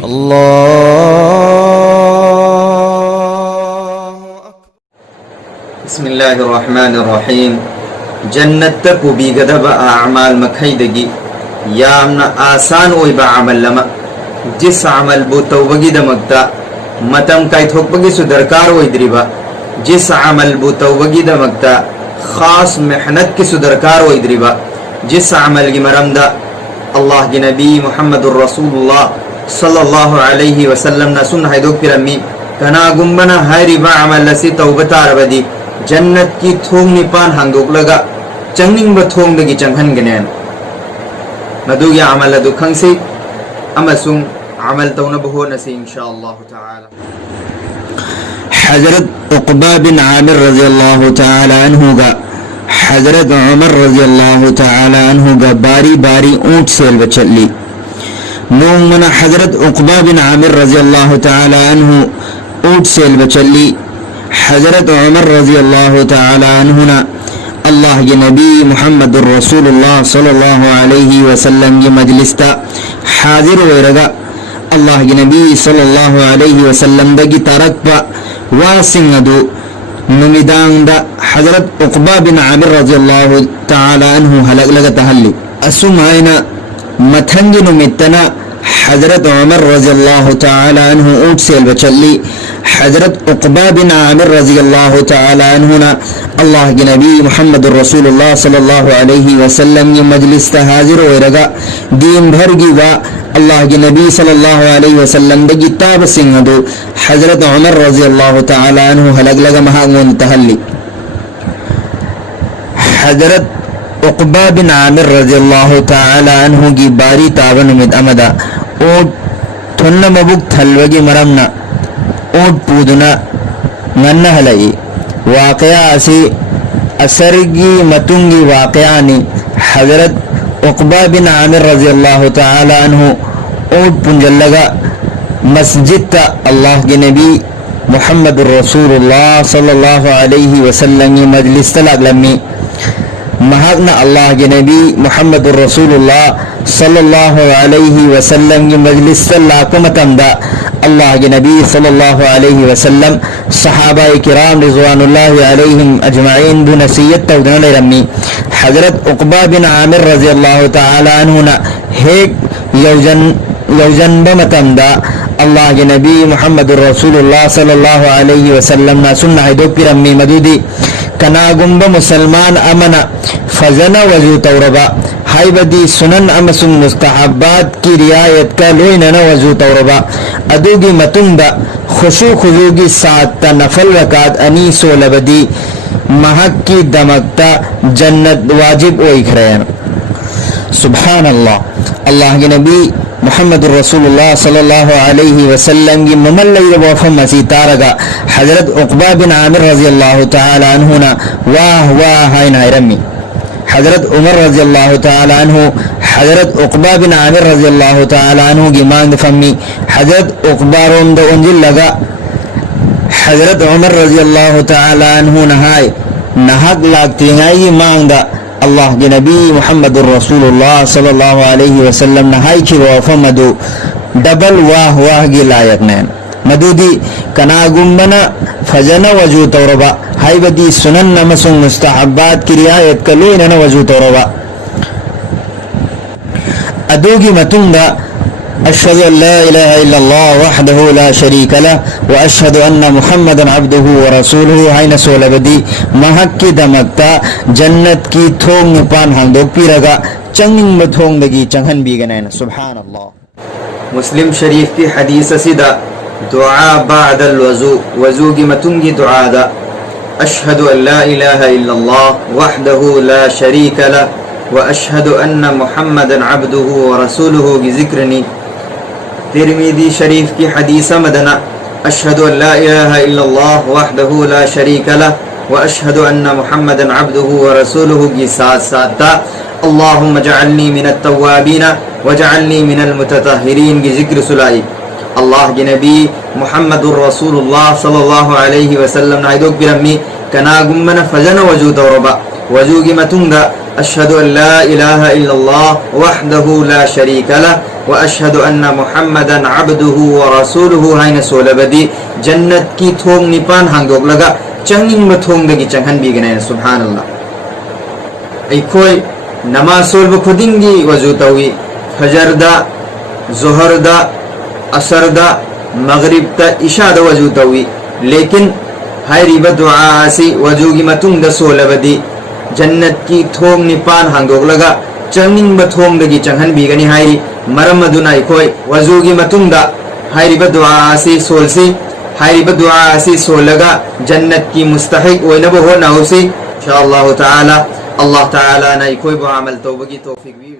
बिस्मिल्लाहिर्रहमानिर्रहीम जन्नत को बीगदब अमाल मखैदगी यामना आसान ओइबा अमल लमा जिस अमल बो तौबगी दमकता मतम कायथोकबगी सु दरकार ओइद्रिबा जिस अमल बो तौबगी दमकता खास मेहनत की सु दरकार ओइद्रिबा जिस अमल की मरमदा अल्लाह के नबी मुहम्मदुर रसूलुल्लाह सल्लल्लाहु अलैहि वसल्लम न सुन हैदो पिरमी कना गुम्बना हैरिबा अमल लसी तौबता रबदी जन्नत की थोंग निपान हांगोक लगा चंगिंग बथोंग दगी चंगहन गनेन मदुगी अमल अदु खंगसी अमसुंग अमल तौन बहो नसी इंशाअल्लाह ताला। हजरत उक़बा बिन आमिर रज़ियल्लाहु ताला अन्हु का हजरत उमर रज़ियल्लाहु ताला अन्हु का बारी बारी ऊंट सेल बचली मोंग मना हजरत उक़बा बिन आमिर रज़ियल्लाहु ताला अन्हु ऊंट सेल बचली हजरत उमर रज़ियल्लाहु ताला अन्हु ना अल्लाह के नबी मुहम्मदुर रसूलुल्लाह सल्लल्लाहु अलैहि वसल्लम की मजलिस ता हाजिर होएगा अल्लाह के नबी सल्लल्लाहु अलैहि वसल्लम दगी तरक पा वासिंगदु नुमिदांग दा हजरत उक़बा बिन आमिर रज़ियल्लाहु ताला अन्हु हलक लगा तहल्ली असुमाइना मथंगी नुमितना हजरत उमर रज़ियल्लाहु ताला अन्हु ऊंट सेल बचली हजरत उक़बा बिन आमिर रज़ियल्लाहु ताला अन्हु ना अल्लाह के नबी मुहम्मदुर रसूलुल्लाह सल्लल्लाहु अलैहि वसल्लम की मजलिस ता हाजिर होएगा दिन भर की वा अल्लाह के नबी सल्लल्लाहु अलैहि वसल्लम द किताब सिंहदो हजरत उमर रज़ियल्लाहु ताला अन्हु हलग लगा महागोन तहल्ली हजरत उक़बा बिन आमिर रज़ियल्लाहु ताला अन्हु की बारी तावन मिद अमदा ओट थुन्न मबुक थलवगी मरमना ओट पूदना नन्न हलई वाक़या असी असरगी मतुंगी वाक़यानी हजरत उक़बा बिन आमिर रज़ियल्लाहु ताला अन्हु ऊंट पुंजलगा मस्जिद ता अल्लाह के नबी मुहम्मदुर रसूलुल्लाह सल्लल्लाहु अलैहि वसल्लम की मजलिस तलागलमी महकना अल्लाह के नबी मुहम्मदुर रसूलुल्लाह सल्लल्लाहु अलैहि वसल्लम की मजलिस तलाकमतमदा अल्लाह के नबी सल्लल्लाहु अलैहि वसल्लम सहाबा किराम रिज़वानुल्लाहि अलैहिम अजमाइन बु नसीयत तौदन रमी हजरत उक़बा बिन आमिर रज़ियल्लाहु ताला अन्हु ना हेक यौजन बमतमदा अल्लाह के नबी मुहम्मदुर रसूलुल्लाह सल्लल्लाहु अलैहि वसल्लम ना सुन्ना है दो पिरम्मी मदुदी कना गुम्ब मुसलमान अमना फजना वजू तौरबा हाइबदी सुनन अमसुम मुस्तहब्बात की रियायत का लोइन न वजू तौरबा अदुगी मतुंदा खुशू खुजूगी सात नफल रकात अनी सोलबदी महक की दमकता जन्नत वाजिब ओई खरेन सुभान अल्लाह अल्लाह के नबी मुहम्मदुर रसूलुल्लाह सल्लल्लाहु अलैहि वसल्लम की मुमल्लई वफम मसी तारगा हजरत उक़बा बिन आमिर रज़ियल्लाहु ताला अन्हु ना वाह वाह हाय नायरमी हजरत उमर रज़ियल्लाहु ताला अन्हु हजरत उक़बा बिन आमिर रज़ियल्लाहु ताला अन्हु की मांग फम्मी हजरत उक़बा रोम दो उंजिल लगा हजरत उमर रज़ियल्लाहु ताला अन्हु नहाय नहक लागती आई मांग दा अल्लाह के नबी मुहम्मदुर रसूलुल्लाह सल्लल्लाहु अलैहि वसल्लम नहाय की वफमदु डबल वाह वाह की लायक नैन मदुदी कना गुम्बना फजना वजू तौरबा हाइबदी सुनन नमसुं मुस्तहब्बात की रियायत कलोई न वजू तौरबा अदोगी मतुंगा अशहदु अल्ला इलाहा इल्लल्लाह वहदहु ला शरीक लह व अशहदु अन्न मुहम्मदन अब्दुहु व रसूलुहु हाइना सोलबदी महक की दमकता जन्नत की थोंग निपान हांदोक पिरगा चंगिंग बथोंग दगी चंगहन बीगनैन सुभान अल्लाह। मुस्लिम शरीफ की हदीस सिदा दुआ बादल वजू वजू की मतुंगी दुआ दा अशहदु अल्ला इलाहा इल्लल्लाह वहदहु ला शरीक लह व अशहदु अन्न मुहम्मदन अब्दुहु व रसूलुहु की ज़िक्रनी तिरमिज़ी शरीफ की हदीस मदना अशहदु अल्ला इलाहा इल्लल्लाह वहदहु ला शरीक लह व अशहदु अन्न मुहम्मदन अब्दुहु व रसूलुहु की साथ साथ अल्लाहुम्मा जअलनी मिनत तव्वाबीन व जअलनी मिनल मुततहिरीन की ज़िक्र सुलाई अल्लाह के नबी मुहम्मदुर रसूलुल्लाह सल्लल्लाहु अलैहि वसल्लम नाइदोक बिरम्मी कना गुम्मन फजन वजू तौरबा वजू की मतुंगा अशहदु अल्ला इलाहा इल्लल्लाह वहदहु ला शरीका लह व अशहदु अन्ना मुहम्मदन अब्दुहु व रसूलुहु हाइना सोलबदी जन्नत की थोंग निपान हांगदोगलगा चंगिंग थोंगदगी चंगहनबीगने सुभानअल्लाह अखोई नमाज सोलब खुदिंगी वजू तवी फजरदा जोहरदा असरदा मगरिबदा इशादा वजू तवी लेकिन हायरिब दुआ आसी वजूगी मतुंग सोलबदी जन्नत की थोंग निपान हांगदोगलगा चंगिंग थोंगदगी चंगहनबीगनी हायरी मरम अदुना अखोई वजूगी मतुंगदा हायरिब दुआ आसी सोलसी हायरिब दुआ आसी सोलगा जन्नत की मुस्तहिक ओइनब होनाउसी इंशाअल्लाह ताला अल्लाह ताला ना कोई अमल तौबगी तौफीक भी